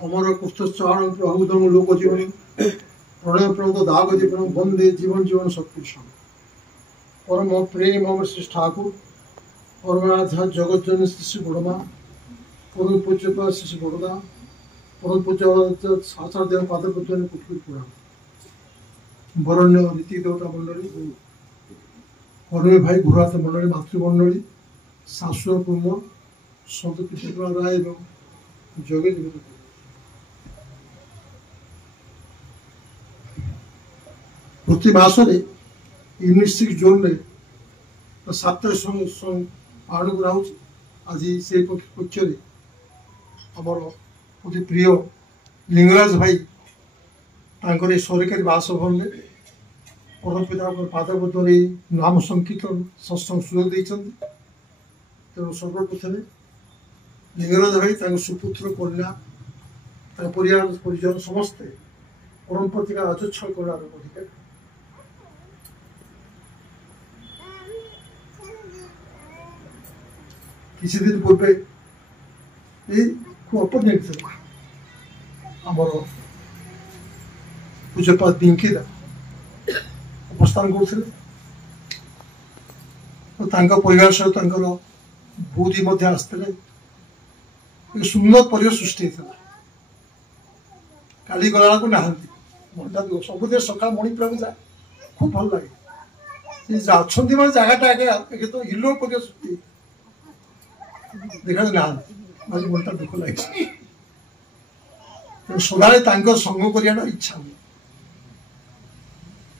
अमर कुष्ठचारण प्रभुतम लोक जीवन प्रणय प्रद दाग जीवन वंदे जीवन जीवन सत्पुरुषम परम प्रेम अमर श्री ठाकुर परमाध्या जगत जन श्री बड़मा परम पूज्य श्री बड़दा परम पूज्य आचार्य पाद पुराण बरण्य रीति देवता मंडली कर्मी भाई गुरुहाथ मंडली मातृमंडली शाशुर कुंभ सत कृष्ण राय जगे जीवन प्रति मासरे 19 जून में साप्ताहिक पालन करा आज से पक्ष आमर अति प्रिय लिंगराज भाई सरकारी बासभवन में परम पिता पादपद्म नाम संकीर्तन सत्संग सुयोग देते तेणु सर्वप्रथम लिंगराज भाई सुपुत्र कन्या परिजन समस्ते परम प्रतिका राजोत्सव कर किसी दिन पूर्वे अपॉइंटमेंट आमर पूज्यपाद बिंकीदा उपस्थान करते परिवार सहित बुद्धि आसते एक सुंदर परिवेश सृष्टि होता काली गला को नहांती सबुद सका मणिपुर को जाए खूब भल लगे अच्छा जगटा आगे तो हिलो परिवेश सृष्टि देखा ना मनटा दुख लगे सदा संग कर इच्छा हुए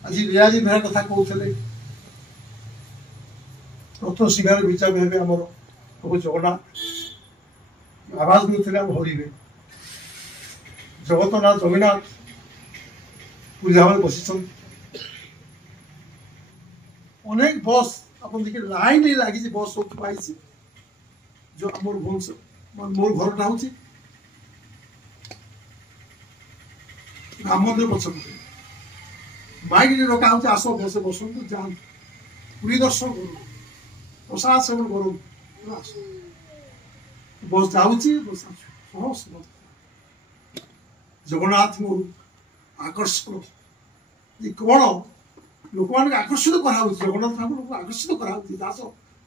आज रियाजी बेहरा कथा कहते रत्न सिंगार विचार भावे आम प्रभु जगन्नाथ आवाज दूसरे हरिवे जगतनाथ जगन्नाथ पूरी भाव बसी अनेक बस आप देखिए लाइन लगी बस सब पाई जो मोर मोर घरटा हूँ राम मंदिर पछपटे बैक डका हो आस बस बस जान पूरी दर्शन कर प्रसाद सेवन कर बस जाऊँगी बस जगन्नाथ आकर्षण कौन लोक मान आकर्षित करा जगन्नाथ ठाकुर लोक आकर्षित करा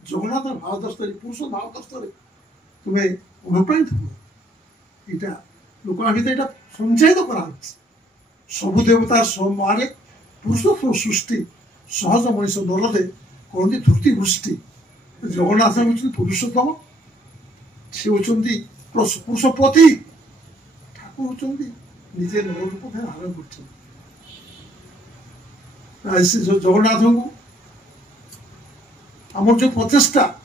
जगन्नाथ भाव दर्शन पुरुष भाव दर्शन तुम्हें अनुप्राणित हो यहाँ लोक भर संचायित करा सबु देवता मान पुरुष सृष्टि सहज मनीष नरदे कहते धृति वृष्टि जगन्नाथ हूँ पुरुषोत्तम सी हूँ पुरुषपति ठाकुर हूँ निजे नररूप धारण कर जगन्नाथ को आम जो प्रचेषा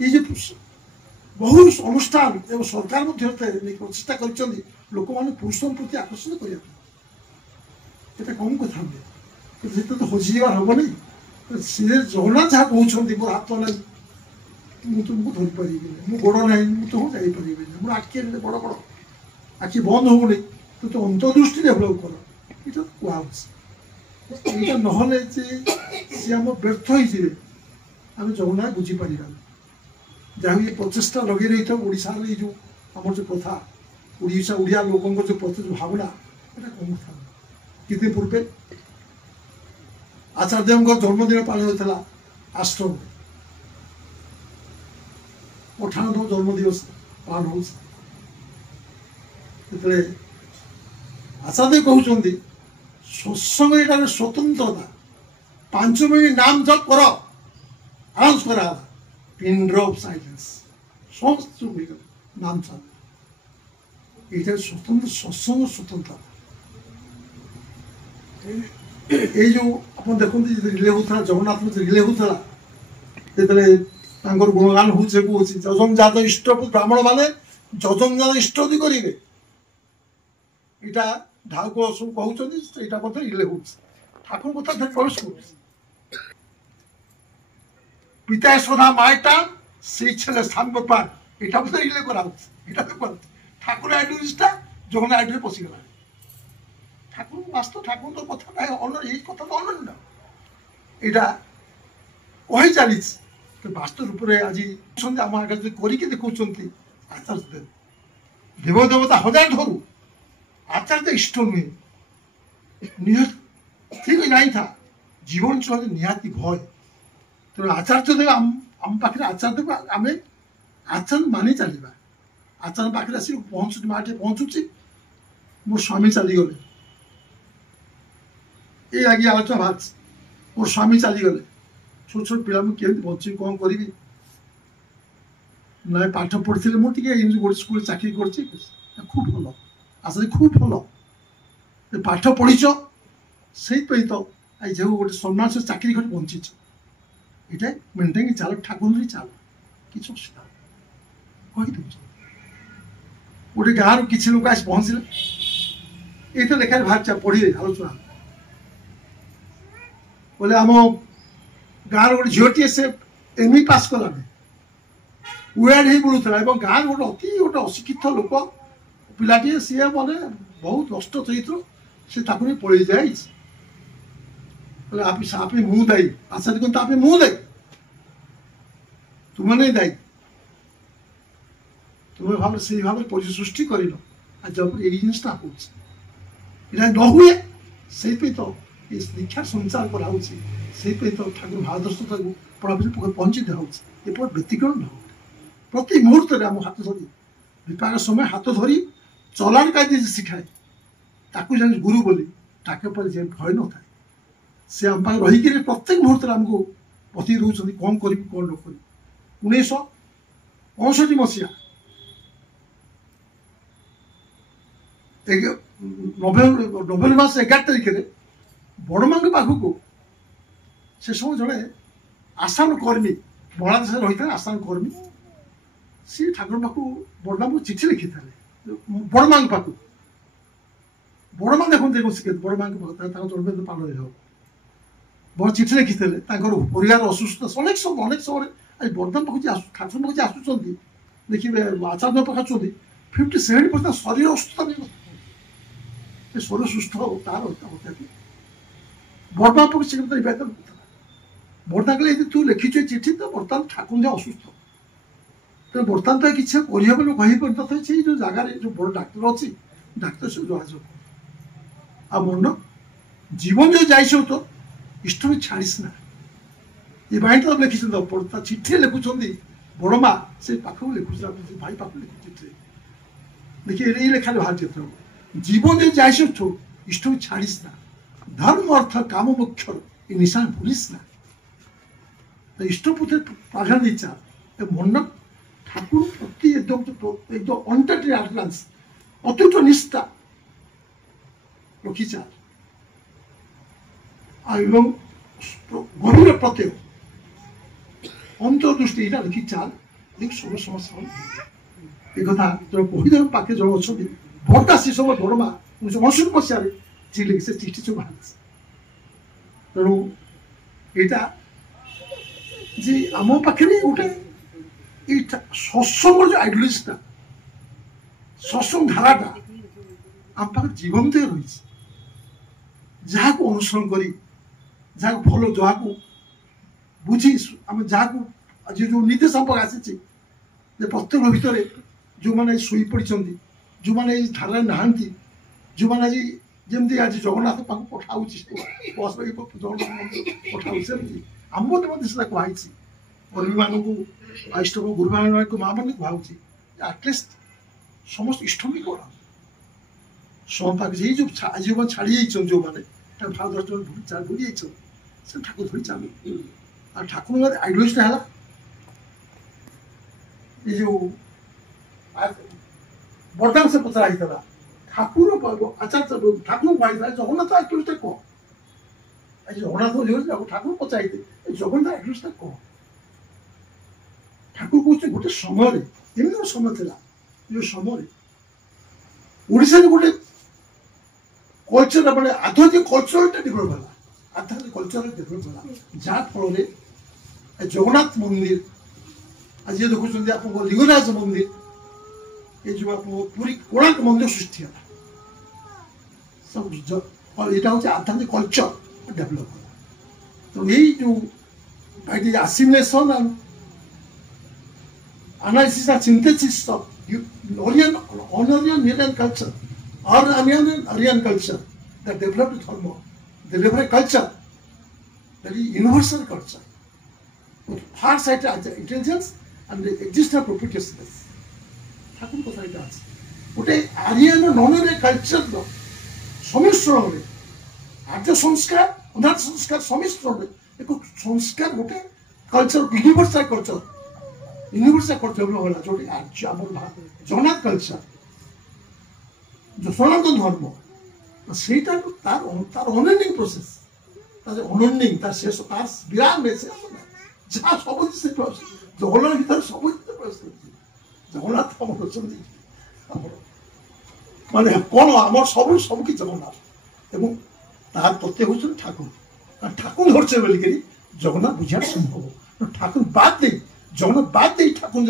ये जो बहुत अनुष्ठान एवं सरकार प्रचेषा कर लोक मैंने पुरुष प्रति आकर्षित करने कम कथा नुहे तो हजिबार हम नहीं सी जगन्नाथ जहाँ कहते मोर हाथ ना मुझे तुमको धरी पारि मो गोड़ ना मुझे जापारि मोर आखि बड़ बड़ आखि बंद होनी तो अंतर्दृष्टि डेभलप कर ये कहना ना सी आम व्यर्थ होते आम जगन्नाथ बुझीपार जहाँ ये प्रचेषा लगे रही था ओडार ये जो आम जो प्रथा ओडिया लोकों जो भावना यहाँ कम था कितने पूर्वे आचार्य जन्मदिन पालन होता आश्रम पठाणतम जन्मदिवस पालन हो आचार्य कहते सत्संग यहाँ स्वतंत्रता 5 मिनट नाम जप कर आनाउंस करा पिन ड्रॉप साइलेंस समस्त नाम चाल ये स्वतंत्र सत्संग स्वतंत्रता ये जो आप देखते रिले होता जगन्नाथ रिले होता जो गुणगान हो जजम जात इष्ट ब्राह्मण माने जजम जात इष्ट करेंगे यहाँ ढाक सब कहते यहाँ रिले हो ठाकुर कथा प्रवेश कर पिता सदा माय टान से छे स्थान बेपार यहाँ रिले करा ठाकुर आइडियोलॉजीटा जगन्नाथ आइडियो पशिगला ठाकुर वास्तव ठाकुर तो कथा ना ये कथा तो अनन्य यहाँ कही चली वास्तव रूप से आज आम आगे करके देखते आचार्य देव देव देवता हजार धरू आचार्य इष्ट नुहे ठीक नहीं था जीवन चल निहाती भय तेणु आचार्य देव आम पाखे आचार्य देव आम आचार्य मानि चलवा आचार्य पाखे आस पहुँचुची माटे पहुँचुची मोर स्वामी चलीगले ये आगे आलोचना बाहर मोर स्वामी चलीगले छोट छोट पिला मुझे बच्चे कौन करी ना पाठ पढ़ी मुझे गोटे स्कूल चाकरी कर खूब भल आस खूब भल पाठ पढ़ीच से तो आज गोटे सम्मान से चाकरी कर बंचीच ये मेन्टेन चल ठाकुर चल कि असुविधा कहीदे गोटे गाँव किसी लोक आस पहुँचले ये तो लेखार बाहर पढ़े आलोचना बोले आम गाँव गोटे झीटे से एमई पास कला उड़ाड़ ही बुलूला गाँव गोटे अति गोटे अशिक्षित लोक पिलाटे सी मैंने बहुत नष्ट चरित्र से पलि जाए आप मु दायी आचार्य कहते आप मु दायी तुम्हें नहीं दायी तुम्हें भाव से भाव परिचय सृष्टि कर जब ये जिनटा हो न हुए से तो ये दीक्षा संचार कराऊँ से तो ठाकुर महादर्शता को पढ़ा पहुँची दिखाऊँ ये व्यतिक्रम न हो प्रति मुहूर्त आम हाथ धरी विपाक समय हाथ धरी चलाण कार्य शिखाए ताकू जान गुरु बोली ताके पर जे भय न था से आम पाखे रहीकि प्रत्येक मुहूर्त आमको बती दूसरी कौन करी कौन न करी 1965 मसीहा नवेम्बर मास 11 तारिख में बड़मा पाखक से समय जड़े आसाम कर्मी बांग्लादेश रही था आसाम कर्मी सी ठाकुर पाक बड़मा को चिठी लिखी थे बड़मा पाक बड़मा देखते बड़मा जन्म पालन दिल बड़ चिठी लिखी थे परिवार असुस्थ अनेक समय आज बर्धमान पाक ठाकुर पाक आसुँच देखिए आचार्य पाक आसुँच 57% शरीर असुस्थ शरीर सुस्थ हो तार बड़मा पाक से निवेदन बड़मा कहले तू लिखिच चिठी तो बर्तमान ठाकुर असुस्थ तो बर्तमान तो किसी करहबन कहीपर से जो जगार जो बड़ डाक्तर अच्छी डाक्तर सब जोगाजोग आ मन जीवन जो जाइस तो इष्ट भी छाड़ीस ना ये भाई तो लिखी चिठी लिखुं बड़मा से पाख लिखुचा भाई पाख लिखु चिठी देखिए ये लेखा बाहर चित्र जीवन जो जाइस तो इष्ट भी छाड़ीस ना धर्म अर्थ काम मुख्य ये निशान भूलिस ना तो इष्ट पुत्र प्राधान्य इच्छा मन ठाकुर प्रति एकदम अंतरटी आटलांस अतुट निष्ठा रखी चाल गभीर प्रत्यय अंतर्दृष्टि यहाँ लिखी चाल सब समस्या एक जो कहीदे पाखे जन अच्छा भर्ता से सब बड़मा 1968 मसीह चिठी लिखी से चिठी सब बाहर तेणु यहाँ जे आम पाखे गोटे सत्संग जो आइडियोलॉजीटा सत्संग धाराटा आम पाखे जीवंत रही जहाँ को अनुसरण करी जहाँ भल जहाँ बुझी आम जहाँ आज जो नीति संपर्क आसी प्रत्येक भितर जो मैंने शोई पड़ी जो मैंने धारा नहांती जो मैंने आज जमी आज जगन्नाथ पाक पठाऊ बस जगन्नाथ पठाऊ सेमती आम से कहुई कर्मी मानक इष्ट गुरु माँ मान कहुची आटलिस्ट समस्त इष्ट भी करा सोम जो जो छाड़ी जो मैंने भारत भूली से ठाकुर धरी चल आ ठाकुर आइडियोलॉजीटा है ये जो बर्तमान से पचरा होता ठाकुर आचार्य ठाकुर भाई जगन्नाथ आइडियोलॉजीटा कह आज जगन्नाथ ठाकुर पचाई जगन्नाथ आइडियोलॉजीटा कह ठाकुर कहे गोटे समय एमती समय था जो समय ओडिशा गोटे कल्चर मैंने आध्यात्मिक कल्चर डेभलप है आध्यात्मिक कल्चर डेभलप है जहाँ फल जगन्नाथ मंदिर आज ये देखुं आप लिंगराज मंदिर ये जो आप पूरी कोणार्क मंदिर सृष्टि है सब यहाँ हूँ आध्यात्मिक कल्चर डेभलप है तो यही जो assimilation and analysis and synthesis of Aryan culture or Aryan culture that developed dharma, they developed a culture that is universal culture with far-sighted intelligence and the existential propitiousness. ঠাকুর কথা এটা আছে গোটে আরিয়ান নন কালচর সমিশ্রণে আর্য সংস্কার অনার্য সংস্কার সমিশ্রণে এক সংস্কার গোটে কালচর यूनिवर्सल कल्चर होला जो आर्य आम जगन्नाथ कल्चर जो सनातन धर्म से तार अनएंडिंग प्रोसेस अनएंडिंग तार शेष तार विराम में शेष जहाँ सब जगन्नाथ भीतर सब प्रवेश कर जगन्नाथ माने कौन आम सब सबकि जगन्नाथ एवं तार तथ्य हूँ ठाकुर ठाकुर धरছে बोलिक जगन्नाथ बुझा संभव ठाकुर बाद दे जगन्नाथ बाद दे ठाकुर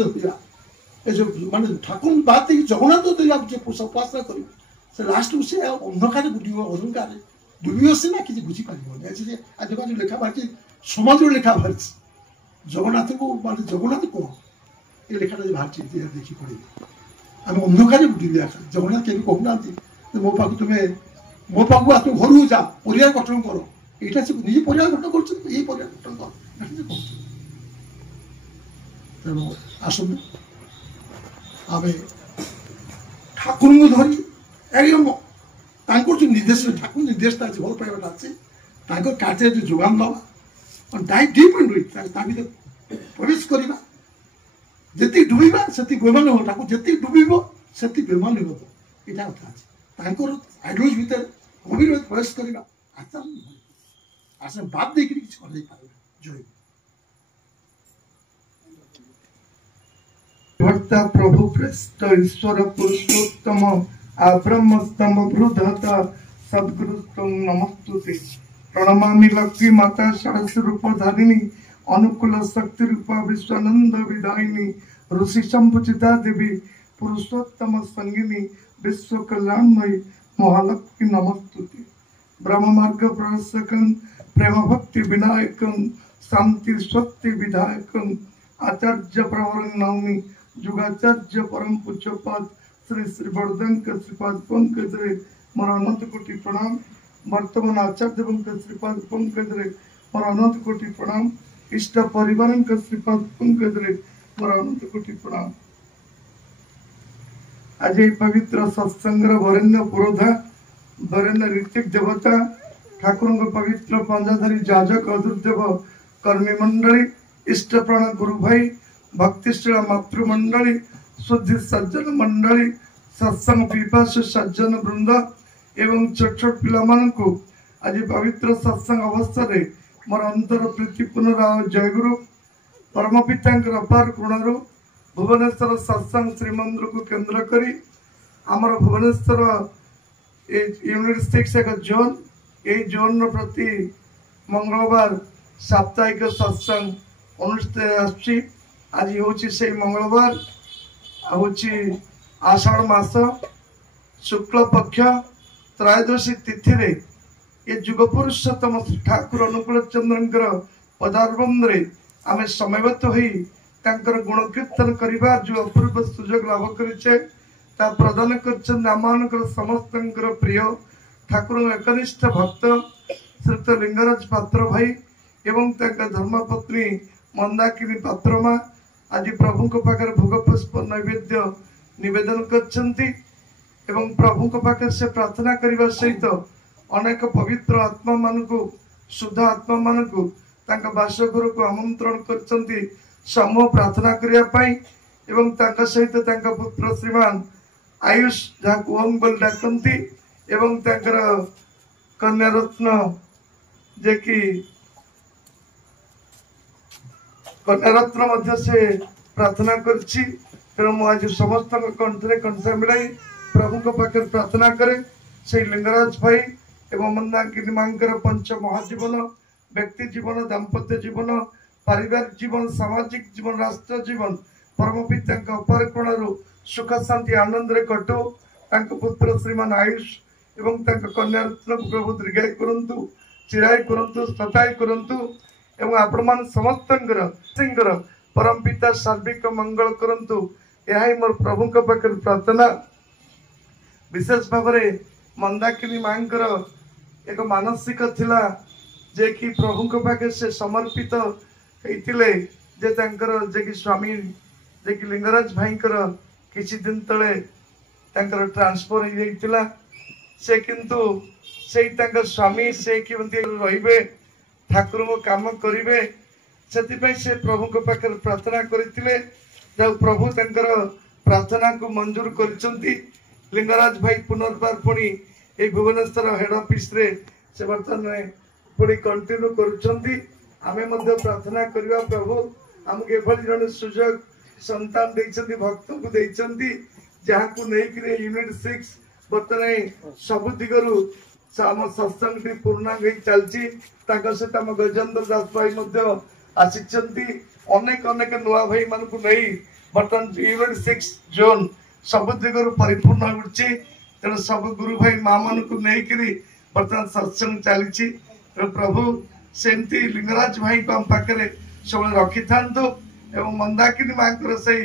जो माने ठाकुर बाद दे जगन्नाथ जो उपासना कर लास्ट को से अंधकार बुझे अहंकार डूबी से ना किसी बुझी पार आज लेखा बाहर समाज लेखा बाहर जगन्नाथ को माने जगन्नाथ कौन ये लेखाटा बाहर देखी पड़े आम अंधकार बुझी जगन्नाथ के कहूना मो पाक तुम्हें मो पाक तुम घर जा परिवार गठन कर यहाँ से निजे परिवार गठन कर गठन कर तेणु आसतु आम ठाकुर को धरी एकदम जो निर्देश ठाकुर निर्देशता अच्छे भल पाइबाटा अच्छे कार्य जोगान दवा डाइव डीप इन इट प्रवेश करवा जी डुबा से बेमान हो ठाकुर जी डुब से बेमान हो यहाँ कथा अच्छे आइडियोलॉजी भितर गभीर प्रवेश करवा आचरण आचरण बाद देकर किसी कर जय भर्ता प्रभु प्रेष्ठ ईश्वर पुरुषोत्तम आब्रह्म स्तंभ बृहता सद्गुरुस्तम नमस्तुते प्रणमामि लक्ष्मी माता सरस रूप धारिणी अनुकूल शक्ति रूप विश्वानंद विदायिनी ऋषि संपूजिता देवी पुरुषोत्तम संगिनी विश्व कल्याणमयी महालक्ष्मी नमस्तुते ब्रह्म मार्ग प्रवर्तकं प्रेम भक्ति विनायकं शांति स्वस्ति विधायकं आचार्य प्रवरं नौमि जुगाचार्य परम पूज्यपाद श्री श्री वर्धंक श्रीपाद पंकज रे मोर अनंत कोटि प्रणाम वर्तमान आचार्य देवं श्रीपाद पंकज रे मोर अनंत कोटि प्रणाम इष्ट परिवार श्रीपाद पंकज रे मोर अनंत कोटि प्रणाम आज पवित्र सत्संग वरेण्य पुरोधा वरेण्य ऋतिक देवता ठाकुर पवित्र पंजाधारी जाजक अदुर्देव कर्मी मंडली इष्ट प्राण गुरु भाई भक्तिशील मातृमंडली शुद्धि सज्जन मंडली सत्संग पिपास सज्जन वृंद एवं छोट छोट पिला आज पवित्र सत्संग अवसर मोर अंतर प्रीतिपूर्ण राव जयगुरु परम पिता अपार करुणारू भुवनेश्वर सत्संग श्रीमंदिर को केंद्र करी आमर भुवनेश्वर यूनिट 6 एक जोन ये जोन प्रति मंगलवार साप्ताहिक सत्संग अनुष्ठित आज हूँ से मंगलवार हूँ आषाढ़ मास शुक्ल पक्ष त्रयोदशी तिथि रे ये जुग पुरुषोत्तम ठाकुर अनुकूल चंद्र पदार्पण आम समयबद्ध हो गुण कीर्तन करने जो अपूर्व सुजोग लाभ करे प्रदान कर समस्त प्रिय ठाकुर एकनिष्ठ भक्त श्रीत लिंगराज पात्र भाई एवं धर्मपत्नी मंदाकिनी पात्रमा आज प्रभु पाखे भोग पुष्प नैवेद्य निवेदन कर प्रभु पाखे से प्रार्थना करने सहित अनेक पवित्र आत्मा मान को शुद्ध आत्मा मान को बासगर को आमंत्रण कर समूह प्रार्थना करने सहित पुत्र श्रीमान आयुष जहाँ ओम बोल डाकती एवं कन्या रत्न जे कि कन्या रत्न से प्रार्थना करी आज समस्त कंठे कंठ मिलाई प्रभु पाखे प्रार्थना करे से लिंगराज भाई एवं मंदाकिनी मां पंच महाजीवन व्यक्ति जीवन दाम्पत्य जीवन पारिवारिक जीवन सामाजिक जीवन राष्ट्र जीवन परम पिता अपार करुणारू सुख शांति आनंद रे कटो पुत्र श्रीमान आयुष एवं कन्या रत्न प्रभु दीर्घायु करंतु चिरायु करंतु सतायु करंतु एवं आपण मान समस्त परम पिता सार्विक मंगल करंतु यह ही मोर प्रभु पाखे प्रार्थना। विशेष भाव में मंदाकिनी माँ एक मानसिक थिला जे कि प्रभु पाखे से समर्पित होते जे कि स्वामी जे कि लिंगराज भाई किसी दिन तले ट्रांसफर हो जाइतिला से किंतु से स्वामी से केमती रहिबे ठाकुर को काम करिवे से प्रभु को पाखे प्रार्थना करथिले प्रभु तंकर प्रार्थना को मंजूर करिसंती। लिंगराज भाई पुनर्बार पुणी ए भुवनेश्वर हेड ऑफिस रे से वर्तमान पुणी कंटिन्यू करुछंती। आमे मध्ये प्रार्थना करिवा प्रभु हमके एभली जने सुजोग संतान देइछंती भक्त को देइछंती जहाँ को नहीं कि यूनिट 6 बर्तमान सब दिगरु आम सत्संग पूर्णांग चलती सहित आम गजेंद्र दास भाई आसिंट अनेक अनेक नुआ भाई मान को नहीं बर्तमान यूनिट 6 जोन सब दिगरु परिपूर्ण होती तेणु सब गुरु भाई माँ मान को नहीं बर्तमान सत्संग चली प्रभु सेमती लिंगराज भाई को आम पाखे सब रखी था एवं मंदाकिनी माँ से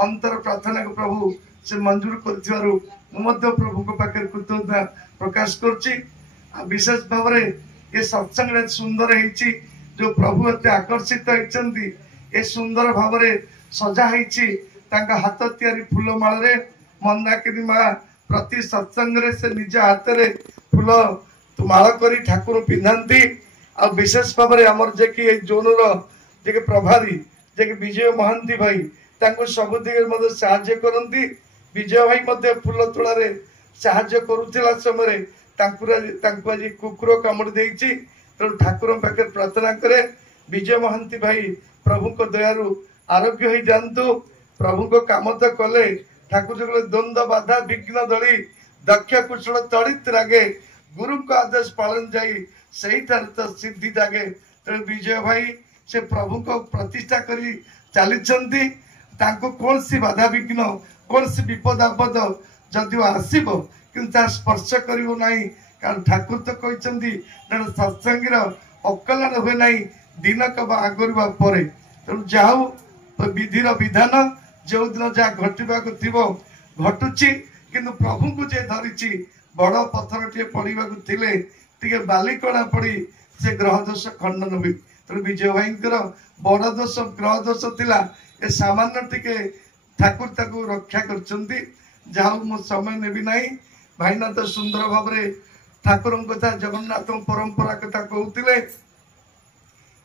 अंतर प्रार्थना को प्रभु से मंजूर कर प्रभु को पाखे कृतज्ञता प्रकाश कर विशेष भाव में ये सत्संग सुंदर है जो प्रभु एत आकर्षित होती ए सुंदर भाव में सजा हाथ तैयारी फूलमाल मंदाकिनी माँ प्रति सत्संग से निज हाथ में फूल माल कर ठाकुर पिंधाती आ विशेष भाव में आमर जे कि जोन जे प्रभारी जे कि विजय महांती भाई सब दिगे साहाय्य करती विजय भाई फूल तोड़े साहाय्य करुला समय आज कुकुर कामुड़ देती तेणु ठाकुर पाखे प्रार्थना करे विजय महांती भाई प्रभु को दयारु आरोग्य हो जातु प्रभु को काम तो कले ठाकुर जो द्वंद्व बाधा विघ्न दली दक्ष कुशल तड़ित रागे गुरु को आदेश पालन जाई सही तो सिद्धि जागे तेणु विजय भाई से प्रभु को प्रतिष्ठा करी चली कौन सी बाधा विघ्न कौन सी विपद आपद जदि आसब कि स्पर्श करिवो नहीं कारण ठाकुर तो कहते सत्संग अकल्याण हुए ना दिनक आगुआ पर तेणु जाऊ विधिर विधान जो दिन जहाँ घटवा घटुची किंतु प्रभु को जे धरी बड़ पथर टे पड़ा टे बालिकणा पड़ी से ग्रह दोष खंडन हुई तेणु विजय भाई बड़ दोष ग्रह दोष थिला ए सामान्य टिके ठाकुर ताकू रक्षा करछंती जाऊ मो समय नेबी नहीं भाईना तो सुंदर भाव में ठाकुर कथा जगन्नाथ परंपरा कथा कहते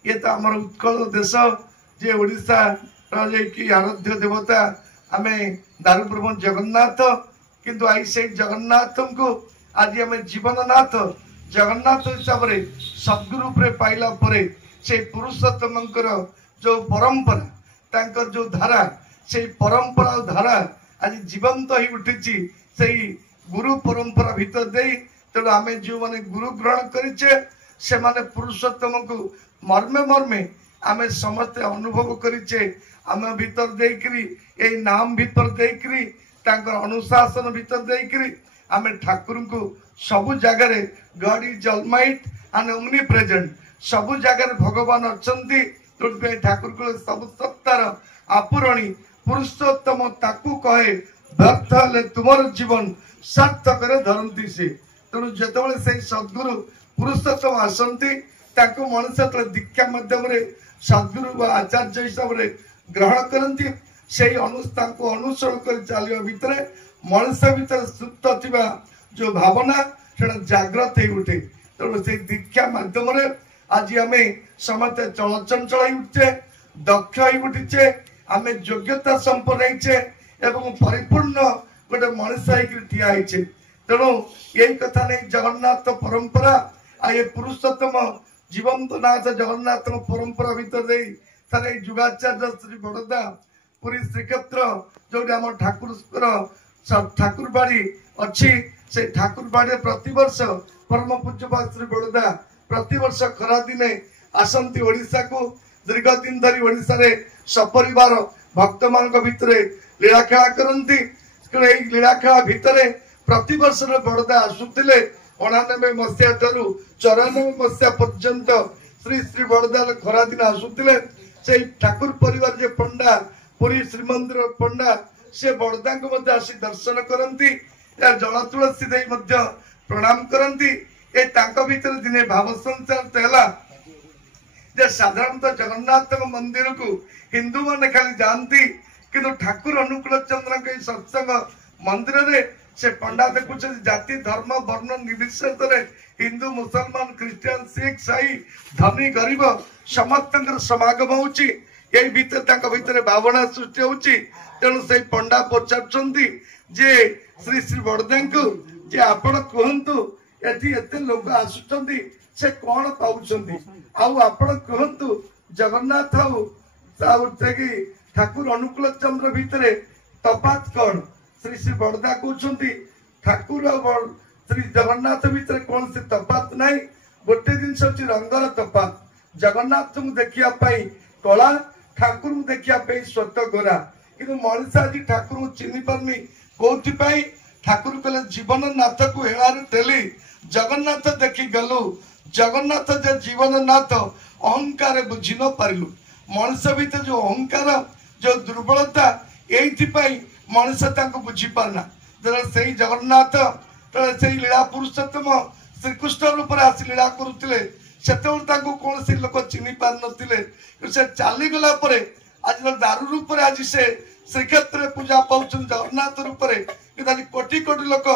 ये तो आम उत्कल देश जे ओडिशा कि आराध्य देवता आम दारुब्रह्म जगन्नाथ किंतु आई से जगन्नाथ को आज आम जीवननाथ जगन्नाथ हिसाब से सद्गुरु पाइला परे से पुरुषोत्तम जो परंपरा तांकर जो धारा से परंपरा धारा आज जीवंत ही उठी से गुरु परंपरा भीतर दे तेणु आम जो मैंने गुरु ग्रहण करें से माने पुरुषोत्तम को मर्मे मर्मे आम समस्ते अनुभव करें आम भीतर देकरी नाम भीतर देकरी अनुशासन भीतर देकरी आम ठाकुर को सबु जगार God is almighty and omnipresent सबु जगार भगवान अच्छी ठाकुर को सब सत्तार आपुरणी पुरुषोत्तम ताकू कहे व्यर्थ हेले तुमर जीवन सार्थक धरती से तेणु जो से सद्गुरु पुरुषोत्तम आसती मनुष्य दीक्षा मध्यम सद्गुरु व आचार्य हिसाब से ग्रहण करती से अनुसरण कर चलिया भितर मनुष्य भीतर सुप्त थिबा जो भावना से जागृत हो उठे तेणु से दीक्षा मध्यम आज आम समस्ते चलचंचल हो उठे दक्ष हो उठीचे आम योग्यता संपन्न एवं परिपूर्ण गोटे मनुष्य ठिया तेणु यही कथा नहीं जगन्नाथ परंपरा आ ये पुरुषोत्तम जीवंत नाथ जगन्नाथ परंपरा भीतर सारे जुगाचार्य श्री बड़दा पुरी श्रीक्षेत्र जो आम ठाकुर बाड़ी अच्छी से ठाकुर बाड़ी प्रतिवर्ष परम पूज्यपाद श्री बड़दा प्रतिवर्ष खरा दिने आसंती ओडिशा को दीर्घ दिन धरी ओडिशा रे सपरिवार भक्त मान भितर लीला खेला करती लीला खेला भितर प्रतिवर्ष बड़दा आसुले 99 मसीहा ठारू 94 मसीहा पर्यंत श्री श्री बड़दा खरा दिन आसुले से ठाकुर परिवार जे पंडा पुरी श्रीमंदिर पंडा से बड़दा को मध्य आसी दर्शन करती जल तुलसी दे मध्य प्रणाम करती ए तांको भीतर दिने भाव संचार तेला जे साधारणतः जगन्नाथ मंदिर को हिंदू माने खाली जानती किंतु ठाकुर अनुकूल चंद्र के सत्संग मंदिर रे से पंडा देखुछ जाति धर्म वर्ण निर्विशेष रे हिंदू मुसलमान क्रिश्चियन सिख साई धनी गरीब समस्त समागम होची यही भीतर तांको भीतर भावना सृष्टि होची तेणु से पंडा पचारुछंती जे श्री श्री बड़दा को जे आपण कहंतु एठी एते लोक आसुछंती से कोन पाउछंती आउ आपण कहंतु जगन्नाथ आउ तेगी ठाकुर अनुकूल चंद्र भीतर तफात कौन श्री श्री बड़दा कहते ठाकुर श्री जगन्नाथ भीतर कौन से तफात नहीं गोटे जिनस रंगर तफात जगन्नाथ को देखा कला ठाकुर को देखा स्वत गोरा कि मनीष आज ठाकुर को चिन्ह पारनी कौन ठाकुर कहले जीवन नाथ को हेलार ठेली जगन्नाथ देखी गलु जगन्नाथ जे जीवन नाथ अहंकार बुझी न पारिलु मनीष भीतर जो अहंकार जो दुर्बलता यही मनीष बुझी पारना से जगन्नाथ से लीला पुरुषोत्तम श्रीकृष्ण रूप में आसी लीला करुले से कौन से लोक चिन्ह पार नथिले से चलीगला आज दारू रूप में आज से श्रीक्षेत्र पूजा पाँच जगन्नाथ रूप में आज कोटि कोटि लोक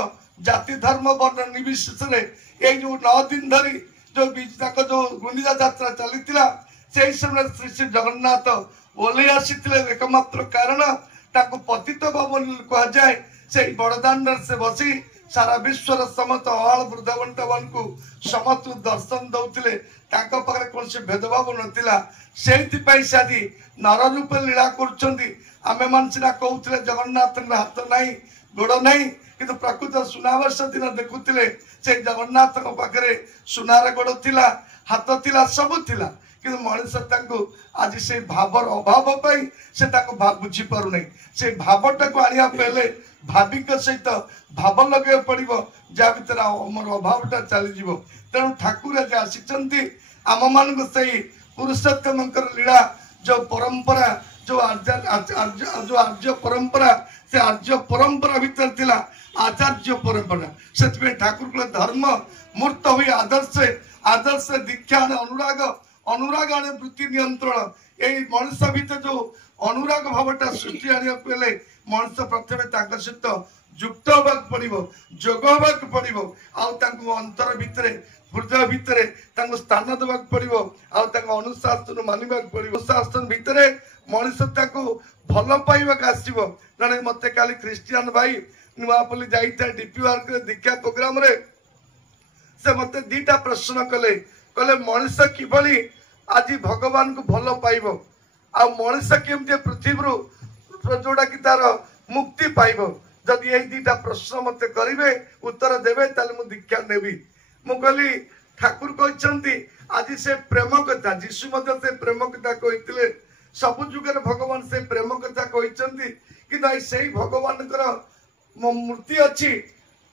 जाति धर्म वर्ण निर्विशेष ये जो 9 दिन धरी जो जो गुंडीचा यात्रा चली से समय श्री श्री जगन्नाथ ओल्लै आसी एकमात्र कारण ताको पतित भवन कह जाए से बड़दाण्ड से बसी सारा विश्वर समस्त अहाल वृद्धवन को समस्त दर्शन दौले पाखे कौन से भेदभाव नथिला सेइथिपाई सादी नर रूप लीला करें मान सीना कहते जगन्नाथ हाथ नहीं गोड़ नहीं किंतु प्रकृत सुनावर्ष दिन देखुले से जगन्नाथ पाखे सुनार गोड़ थिला हाथ थिला सब थिला कि मनीष आज से भावर अभाव पाई से बुझी पार नहीं से भावटा को आने पहले भाविक सहित भाव लगे पड़ो जहाँ भर आमर अभावटा चलीज तेणु ठाकुर आज आसी आम मान से पुरुषोत्तम लीला जो परंपरा जो आर्य परंपरा से आर्य परंपरा भीतर थिला आचार्य परंपरा से ठाकुर को धर्म मूर्त हुई आदर्श दीक्षा अनुराग अनुराग आने वृत्ति नियंत्रण यही मनीष भीतर जो अनुराग भावटा सृष्टि आने मनीष प्रथम सहित युक्त होगा पड़ो जोग होगा पड़ो अंतर भितर हृदय भितर स्थान देवा पड़ो अनुशासन मानवा पड़ो अनुशासन भितर मनीष भल पाइबा आसो जड़े मत काली क्रिश्चियन भाई नुआपल्ली जाता डीपी वार्क दीक्षा प्रोग्राम रे से मत 2टा प्रश्न कले कहले मनीष किभली आज भगवान को भल पाइब आ मनीष केमती पृथ्वी जोड़ा कि तार मुक्ति पाइब जदि यही 2टा प्रश्न मत करेंगे उत्तर देवे ताले दीक्षा नेबी मु कहली ठाकुर कहते आज से प्रेम कथा जीशु मत से प्रेम कथा कहते सबु जुगे भगवान से प्रेम कथा कहते कि से भगवान मूर्ति अच्छी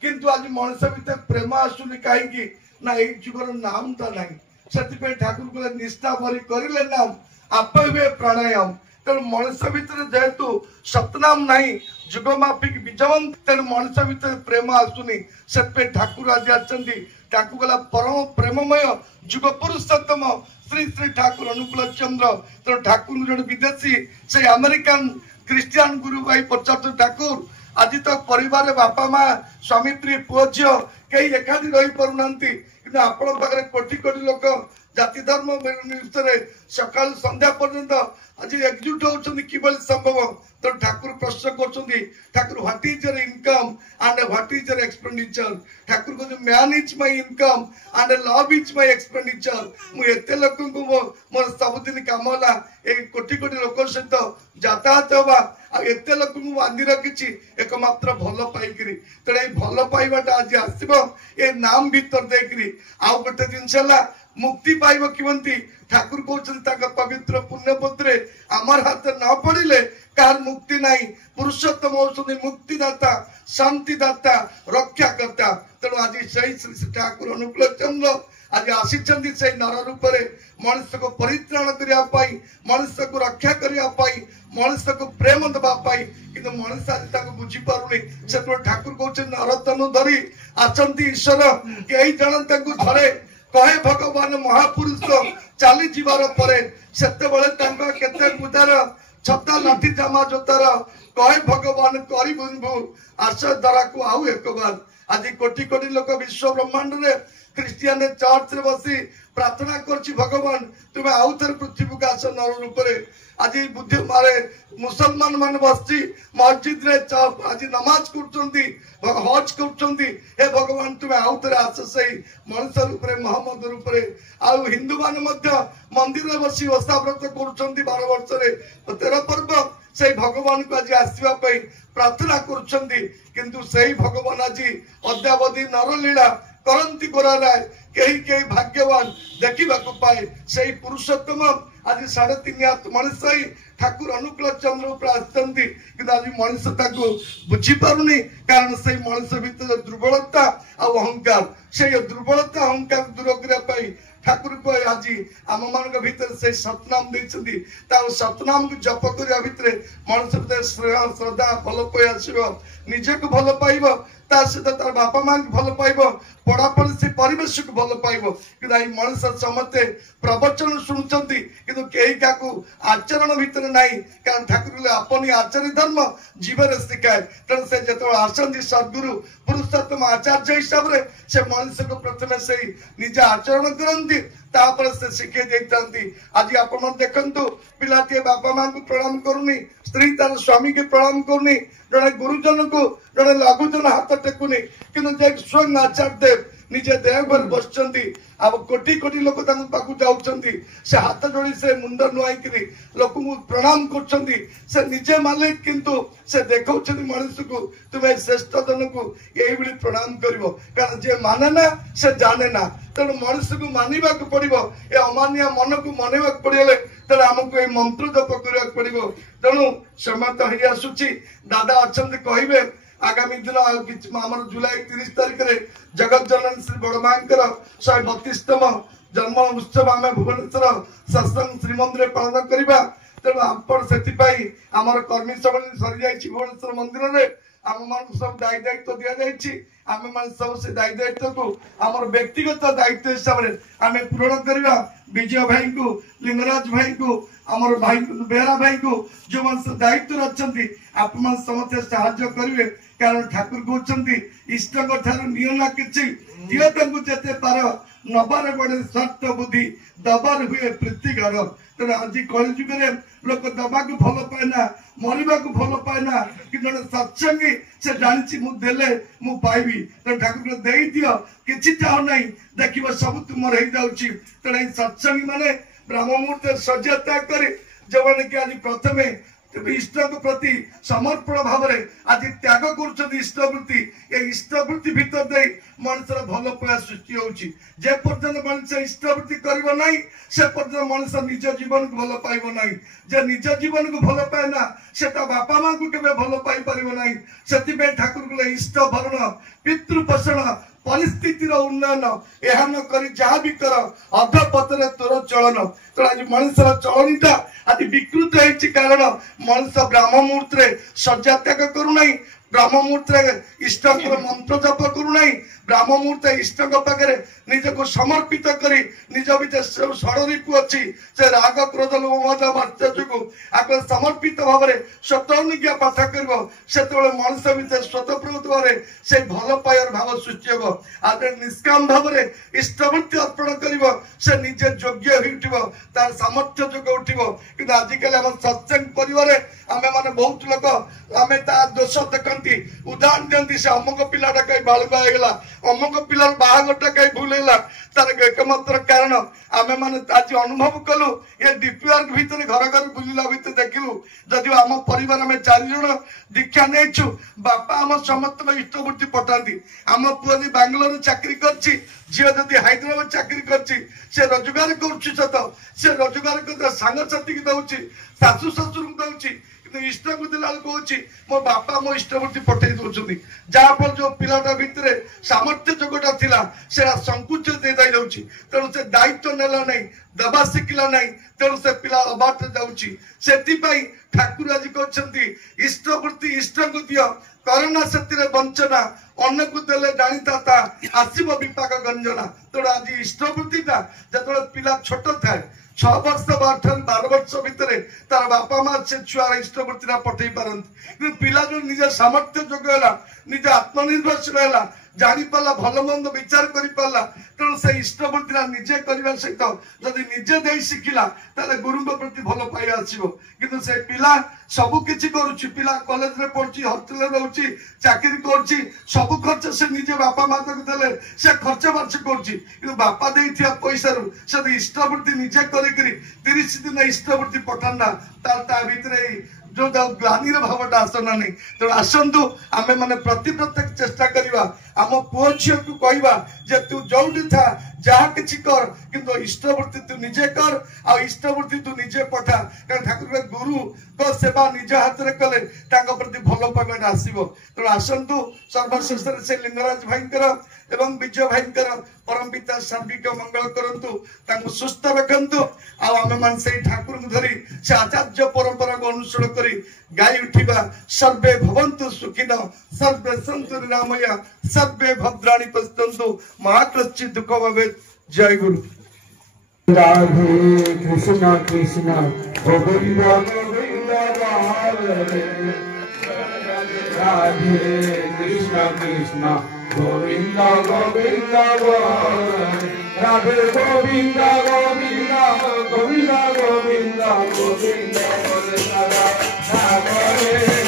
किंतु आज मनीष भीतर प्रेम आसुनी कहीं ना यही जुगर नाम तो ना से ठाकुर को निष्ठा भरी करे नाम आप हुए प्राणायाम तेणु मनीष भीतर जेहेतु सतनाम नहीं जुगमाफिक बीजवंत तेणु मनीष भीतर प्रेम आसुनी से ठाकुर आज आला परम प्रेममय जुग पुरुषोत्तम श्री श्री ठाकुर अनुकूल चंद्र तेणु ठाकुर जन विदेशी से अमेरिकान क्रिश्चियन गुरु भाई पचार ठाकुर आज तो परिवार बापा माँ स्वामी स्त्री पुओ झील कई एकाठी रही पारना कि आपण पाखे कोटि कोटि लोक जाति धर्म विषय सकाल संध्या पर्यंत आज एकजुट होती किभली संभव तो ठाकुर प्रश्न कर Thakur what is your income and what is your expenditure Thakur को man is my income and love is my expenditure मुझे लोक मोर सबुदिन कम है कोटि कोटि लोक सहित यातायात हवा आते लोक बांधि रखी एकमात्र भल पाइकी तेरे भल पाइबाटा आज आसो ये नाम भीतर देकरी आउ गोटे जिनस मुक्ति पाइब किमंती ठाकुर कहते पवित्र पुण्यपत्रे आमर हाथ न पड़े कार मुक्ति नहीं पुरुषोत्तम होती मुक्तिदाता शांतिदाता रक्षा करता तेणु आज सही श्री ठाकुर अनुकूल चंद्र आज आसिचंदी से नर रूप मनुष्य को परित्राण करने मनुष्य को रक्षा करने मनुष्य को प्रेम देवाई कि मनुष्य आज बुझी पारुनी से ठाकुर कहते नर तनु धरी आसंती ईश्वर कई जन धरे कहे भगवान महापुरुष चली जीवार परे केते बुदार छता लाठी जामा जोतार कहे भगवान करी बुंबु आशा धरा को आउ एक बार आज कोटी कोटी लोक विश्व ब्रह्मांड रे क्रिस्टियन चर्च रे बसी प्रार्थना करछि भगवान तुमे आउ थर पृथ्वी को आस नर रूप रे आज बुद्धि मारे मुसलमान मान बसी मस्जिद रे आज नमाज करछंती हज करछंती हे भगवान तुमे आउ थर आस सही मनुष्य रूप रे मोहम्मद रूप रे आउ हिंदू मान मध्य मंदिर रे बसी ओसा व्रत करछंती 12 वर्ष रे 13 पर्व से भगवान को आज आसवा प्रार्थना करछंती किंतु सही भगवान आज अद्यावधि नरलीला करंती गोराराय कई कई भाग्यवान देखा पाए से पुरुषोत्तम आज 3.5 हाथ मनुष्य ही ठाकुर अनुकूल चंद्र उपर आसती कि आज मनुष्य बुझी पारुनी कारण से मनुष्य भीतर दुर्बलता और अहंकार से दुर्बलता अहंकार दूर करने ठाकुर को आज आम मान भीतर से सतनाम देती सतनाम को जप करने भितर मनुष्य भीतर श्रद्धा भल पाई आसो निजे को भल पाइब ता सहित तार बापा माँ को भल पाइब पढ़ापढ़ी से परिवेश को भल पाइब कि मनुष्य समस्ते प्रवचन शुणुंट कि कई क्या आचरण भितर ना कारण ठाकुर अपनी आचरण धर्म जीवन शिखाए तेणु से जो आसती सदगुरु पुरुषोत्तम आचार्य हिसाब से मनुष्य को प्रथम से निज आचरण करती तापर से शिखे देती आज आप देखु पिलाटे बापा माँ को प्रणाम करूनी स्त्री तार स्वामी के प्रणाम करूनी जड़े गुरुजन को जड़े लघुजन हाथ टेकुनी कि स्वयं आचार्य देव निजे देवघर बसचंती अब कोटी कोटी लोक पाखु जाउचंती से हाथ जोड़ी से मुंड नुआई लोक प्रणाम करचंती से निजे मालिक किंतु से देखौचंती मनुष्य को तुमे श्रेष्ठ जन को यही भली प्रणाम करिवो कारण जे माने ना से जाने ना तेणु मनुष्य को मानिबा को पड़िबो ए अमानिया मन को मानिबा को पड़िले तेणु हमको ए मंत्र जप करिबा को पड़िबो तेणु समय तो हे आसुची दादा अछंती कहिबे आगामी दिन आम जुलाई 30 तारिख में जगत जननी श्री बड़मांकर 132तम जन्म उत्सव आम भुवनेश्वर सत्संग श्रीमंदिर पालन करवा तेणु आपण से आमर कर्मी सम्मेलन सरी जाइए भुवनेश्वर मंदिर में आम मान सब दायी दायित्व दि जाइए आम मान सब से दायी दायित्व को आम व्यक्तिगत दायित्व हिसाब से आम पूरण करवा विजय भाई को लिंगराज भाई को आमर भाई बेहरा भाई को जो मान दायित्व अच्छा आप समस्त साहाय्य करेंगे कारण ठाकुर कहते इष्ट नियना किसी दिते पार नबार बड़े स्वार्थ बुद्धि दबार हुए प्रीतिगार तेना आज कल जुग लोक दबा को भल पाए ना मरवा को भल पाए ना कि जड़े सत्संगी से जानी मुझे मु पाइबी तेना ठाकुर दे दियो कि चाह ना देख सब तुम हो तेना सत्संगी माने ब्रह्म मुहूर्त सज्जा त्याग करे जो मैंने कि आज प्रथमे इष्ट प्रति समर्पण भाव आज त्याग कर इष्टवृत्ति ये इष्टवृत्ति भीतर दे मनुष्य भल पाया सृष्टि होची जे पर्यंत मनुष्य इष्टवृत्ति करिवो नाही से पर्यंत मनुष्य निज जीवन को भल पाइबो नाही जे निज जीवन को भल पाए ना सेटा बापा माँ को केबे भल पाई परिबो नाही सेति पे ठाकुर को इष्ट भरण पितृ पोषण परिस्थितिर उन्नयन यह न करी जहाँ भी कर अधपथरे तोर चलन तो आज मनुष्य चलनीटा आज विकृत है कारण मनुष्य ब्राह्म मुहूर्त सज्जा त्याग करूना ब्राह्म मुहूर्त इष्ट मंत्र जप करूना ब्राह्म मुहूर्त इष्ट पाखे निज को समर्पित करी निज भीतर षड़रिपु अच्छी से राग क्रोध लोभमदा मात्सर्य को आपको समर्पित भाव में स्वतःनुज्ञा पाठ कर मनुष्य भीतर स्वतःप्रवृत्त भाव से भल पाइबार भाव सृष्टि हम आज निष्काम भाव में इष्टवृत्ति अर्पण कर से निजे योग्य हो तार सामर्थ्य जोग उठो कि आजिकल आम सत्संग परिवार आम मैंने बहुत लोग आम दोष देखती उदाहरण दिखती से अमुक पिलाटा कहीं बालुका होगा अमुक पिलार बाहागरटा कहीं भूल है तार एकमात्र कारण आम मैंने आज अनुभव कलु ये डीपीआर भितर घर घर बुलला भितर देखलु जदि आम परिवार आम 4 जन दीक्षा नहीं बापा आम समस्त इष्टवृत्ति पठाती आम पुआ बांग्लोर चाकरी करछि झील जदि हैदराबाद चाकरी करछि से रोजगार कर रोजगार कर सांगसाथी की दौर शाशु शशुर को दौर कि इष्ट को दिला कौच मो बापा मो इष्टमूर्ति पठे दौरान जहाँफल जो पिलाटा भितर सामर्थ्य जोगटा थिला से संकुच दे जाऊँगी तेणु से दायित्व नेला नहीं दबा शिखला नहीं तेणु से पिला अबाट जाऊँगी से ठाकुर आज कहते इष्टवृत्ति इष्ट को दियो करना से वंचना अन्न को देले जाता आसव विपाक गंजना तेणु आज इष्टवृत्तिटा जो पिला छोट थाए 6 वर्ष 12 वर्ष भितर तार बापा माँ से छुआर इष्टवृत्ति पठे पारती पिला जो निज सामर्थ्य जोग है निज आत्मनिर्भरशील है जानी पाला भल मंद विचार करि पाला तेणु से इष्टवृत्ति निजे करने सहित जदि निजे दे शिखिला ताले गुरु प्रति भल पाई आसो किंतु से पिला सबु किछि करूछि पिला कॉलेज रे पढ़छि हॉस्टल रे रहउछि चाकरी करछि सब खर्च से निजे बापा माता को देले से खर्च वर्ष करछि किंतु बापा देइथिया पैसा रु से इष्टवृत्ति निजे करि 30 दिन इष्टवृत्ति पठाना ता भितरे जो ग्लानी भावटा आसना नहीं तेणु आसतु आमे माने प्रत्येक चेष्टा करवा आम पुओ झील को कहवा जे तू जोटी था जहाँ कि कर किंतु इष्टवृत्ति तू निजे कर आ इष्टवृत्ति तू निजे पठा कारण ठाकुर गुरु को सेवा निज हाथ में कले प्रति भल पाइबा आसो तेणु आसतु सर्वशेष से लिंगराज भाईकर एवं विजय भाईकर परम पिता सार्विक मंगल करंतु सुस्थ रखंतु आमे मान से ठाकुर को धरी से आचार्य परंपरा को अनुसरण करी गाई उठिबा सर्वे भवन्तु सुखिन सर्वे सन्तु निरामया सर्वे भद्राणि पश्यन्तु महाकश्चित् दुःख भवेत् जय गुरु राधे कृष्ण कृष्ण गोविंद गोविंद हरे राधे कृष्ण कृष्ण गोविंद गोविंद हरे राधे गोविंद गोविंद गोविंद गोविंद गोविंद Hare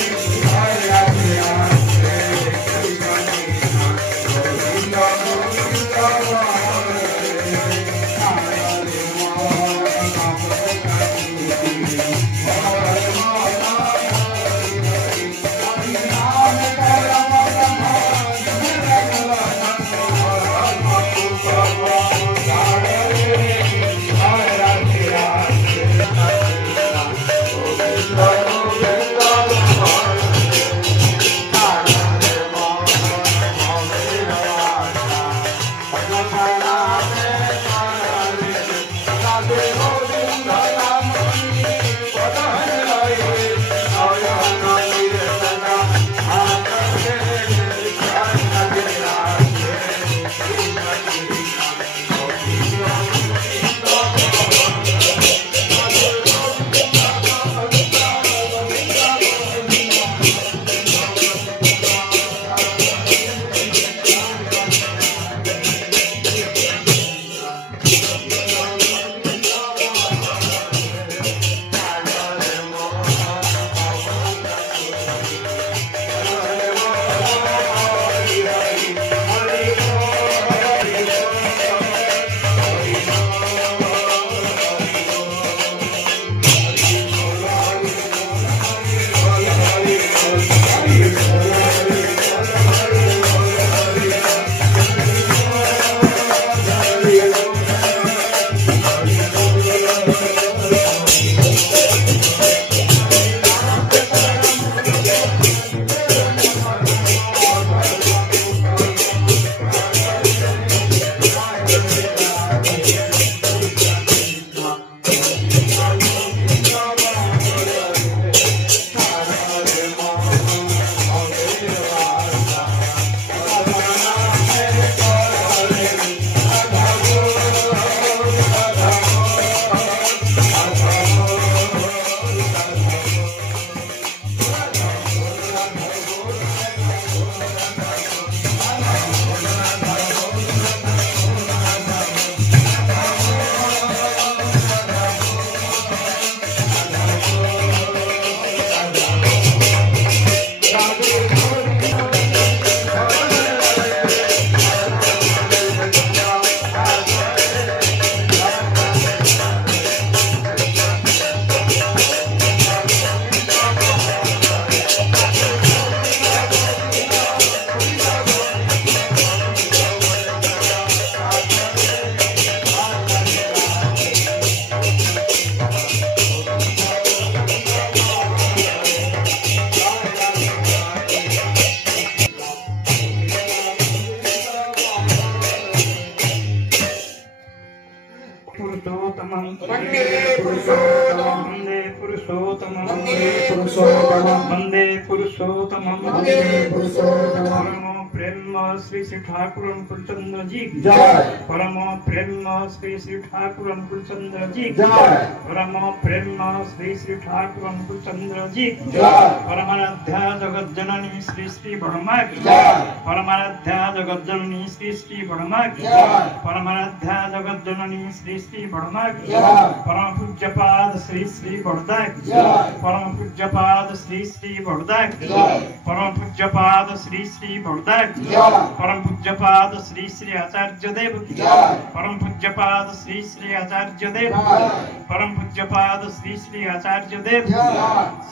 वंदे पुरुषोत्तम परम प्रेम श्री श्री ठाकुर अनुकूल चंद्र जी की जय परम प्रेम श्री श्री ठाकुर अनुकूल चंद्र जी की जय परम प्रेम श्री श्री ठाकुर अनुकूल चंद्र जी की जय परमाराध्या जगत जननी श्री श्री बड़मा की जय परमाराध्या जगत जननी श्री श्री बड़मा की जय परमाराध्या जगत जननी श्री श्री बड़मा की जय परम पूज्यपाद श्री श्री बड़दा की जय परम पूज्यपाद श्री श्री बड़दा की जय परम पूज्यपाद श्री श्री बड़दा की जय परम पूज्यपाद श्री श्री आचार्य देव की जय परम पूज्यपाद श्री श्री आचार्य देव जय परम पूज्यपाद श्री श्री आचार्य देव जय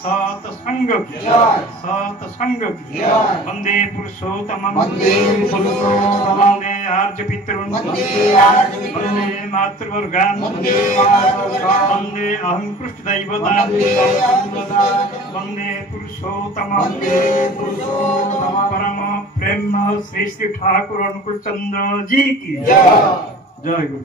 सत्संग की जय सत्संग की जय वंदे पुरुषोत्तम वंदे पुरुषोत्तम वंदे आर्य पितॄन् वंदे आर्य पितॄन् वंदे मातृवर्गान् वंदे मातृवर्गान् वंदे अहं पृष्ठदैवता वंदे अहंकृता वंदे पुरुषोत्तम वंदे पुरुषोत्तम परम प्रेम श्री श्री ठाकुर अनुकूल चंद्र जी की जय जय गुरु